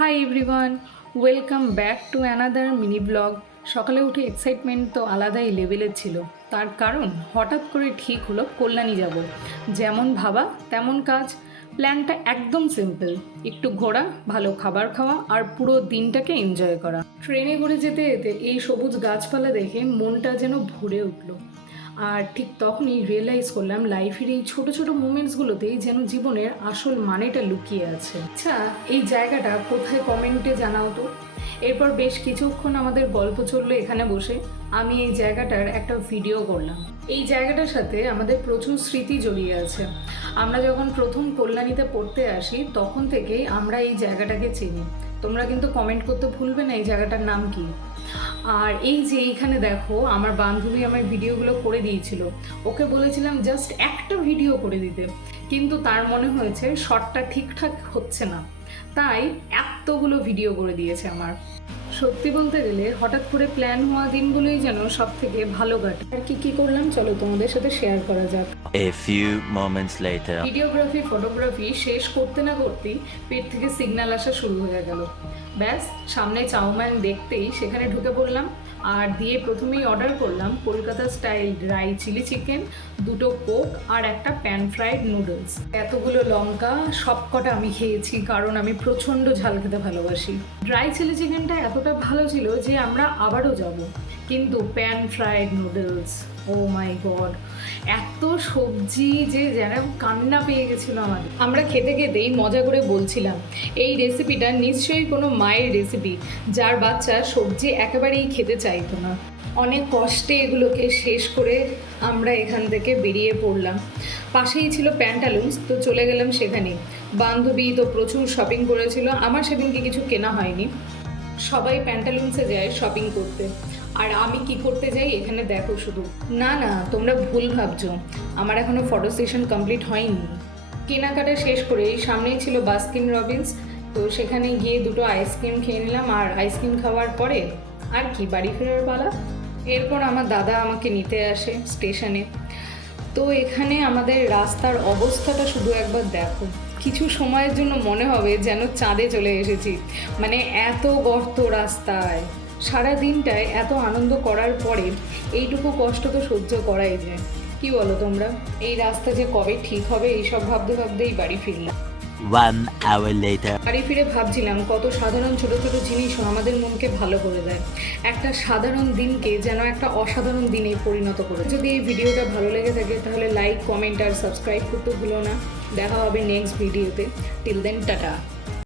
Hi everyone, welcome back to another mini blog. সকালে উঠে excitement তো আলাদাই লেভেলের ছিল। তার কারণ হঠাৎ করে ঠিক হলো কল্যাণী যাব। যেমন ভাবা তেমন কাজ। প্ল্যানটা একদম সিম্পল, একটু ঘোরা, ভালো খাবার খাওয়া আর পুরো দিনটাকে এনজয় করা। ট্রেনে করে যেতে যেতে এই সবুজ গাছপালা দেখে মনটা যেন ভরে উঠলো। আর ঠিক তখনই রিয়েলাইজ করলাম লাইফের এই ছোট ছোট মুমেন্টসগুলোতেই যেন জীবনের আসল মানেটা লুকিয়ে আছে। আচ্ছা, এই জায়গাটা কোথায় কমেন্টে জানাও তো। এরপর বেশ কিছুক্ষণ আমাদের গল্প চললো এখানে বসে। আমি এই জায়গাটার একটা ভিডিও করলাম। এই জায়গাটার সাথে আমাদের প্রচুর স্মৃতি জড়িয়ে আছে। আমরা যখন প্রথম কল্যাণীতে পড়তে আসি তখন থেকেই আমরা এই জায়গাটাকে চিনি। তোমরা কিন্তু কমেন্ট করতে ভুলবে না এই জায়গাটার নাম কি। আর এই যে এইখানে দেখো, আমার বান্ধবী আমার ভিডিওগুলো করে দিয়েছিল। ওকে বলেছিলাম জাস্ট একটা ভিডিও করে দিতে, কিন্তু তার মনে হয়েছে শটটা ঠিকঠাক হচ্ছে না, তাই এতগুলো ভিডিও করে দিয়েছে আমার। সত্যি বলতে গেলে হঠাৎ করে প্ল্যান হওয়া দিনগুলোই যেন সব থেকে ভালো কাটে। আর কি করলাম চলো তোমাদের সাথে শেয়ার করা যাক। A few moments later. Videography photography শেষ করতে না করতেই পেট থেকে সিগন্যাল আসা শুরু হয়ে গেল। ব্যাস সামনে চাউমিন দেখতেই সেখানে ঢুকে পড়লাম আর দিয়ে প্রথমেই অর্ডার করলাম Kolkata style dry chilli chicken, 2টো কোক আর একটা প্যান ফ্রাইড নুডলস। এতগুলো লঙ্কা সবকটা আমি খেয়েছি কারণ আমি প্রচণ্ড ঝাল খেতে ভালোবাসি। ড্রাই চিলি চিকেনটা এতটা ভালো ছিল যে আমরা আবারও যাব, কিন্তু প্যান ফ্রাইড নুডলস, ও মাই গড, এত সবজি যে যেন কান্না পেয়ে গেছিলো আমাদের। আমরা খেতে খেতেই মজা করে বলছিলাম এই রেসিপিটা নিশ্চয়ই কোনো মায়ের রেসিপি, যার বাচ্চা সবজি একেবারেই খেতে চাইতো না। অনেক কষ্টে এগুলোকে শেষ করে আমরা এখান থেকে বেরিয়ে পড়লাম। পাশেই ছিল প্যান্টালুন্স, তো চলে গেলাম সেখানে। বান্ধবী তো প্রচুর শপিং করেছিল, আমার সেদিনকে কিছু কেনা হয়নি। সবাই প্যান্টালুন্সে যায় শপিং করতে, আর আমি কি করতে যাই এখানে দেখো শুধু। না না, তোমরা ভুল ভাবছো, আমার এখনও ফটো সেশন কমপ্লিট হয়নি। কেনাকাটা শেষ করে সামনেই ছিল বাস্কিন রবিন্স, তো সেখানে গিয়ে 2টো আইসক্রিম খেয়ে নিলাম। আর আইসক্রিম খাওয়ার পরে আর কি বাড়ি ফেরার পালা। এরপর আমার দাদা আমাকে নিতে আসে স্টেশনে। তো এখানে আমাদের রাস্তার অবস্থাটা শুধু একবার দেখো। কিছু সময়ের জন্য মনে হবে যেন চাঁদে চলে এসেছি, মানে এত গর্ত রাস্তায়। সারা দিনটায় এত আনন্দ করার পরে এইটুকু কষ্ট তো সহ্য করাই যায়। কি বলো তোমরা? এই রাস্তা যে কবে ঠিক হবে এইসব ভাবতে ভাবতেই বাড়ি ফিরলাম। 1 hour later. বাড়ি ফিরে ভাবছিলাম কত সাধারণ ছোট ছোট জিনিসও আমাদের মনকে ভালো করে দেয়। একটা সাধারণ দিনকে যেন একটা অসাধারণ দিনে পরিণত করে। যদি এই ভিডিওটা ভালো লেগে থাকে তাহলে লাইক, কমেন্ট আর সাবস্ক্রাইব করতে ভুলো না। দেখা হবে নেক্সট ভিডিওতে। Till then, tata.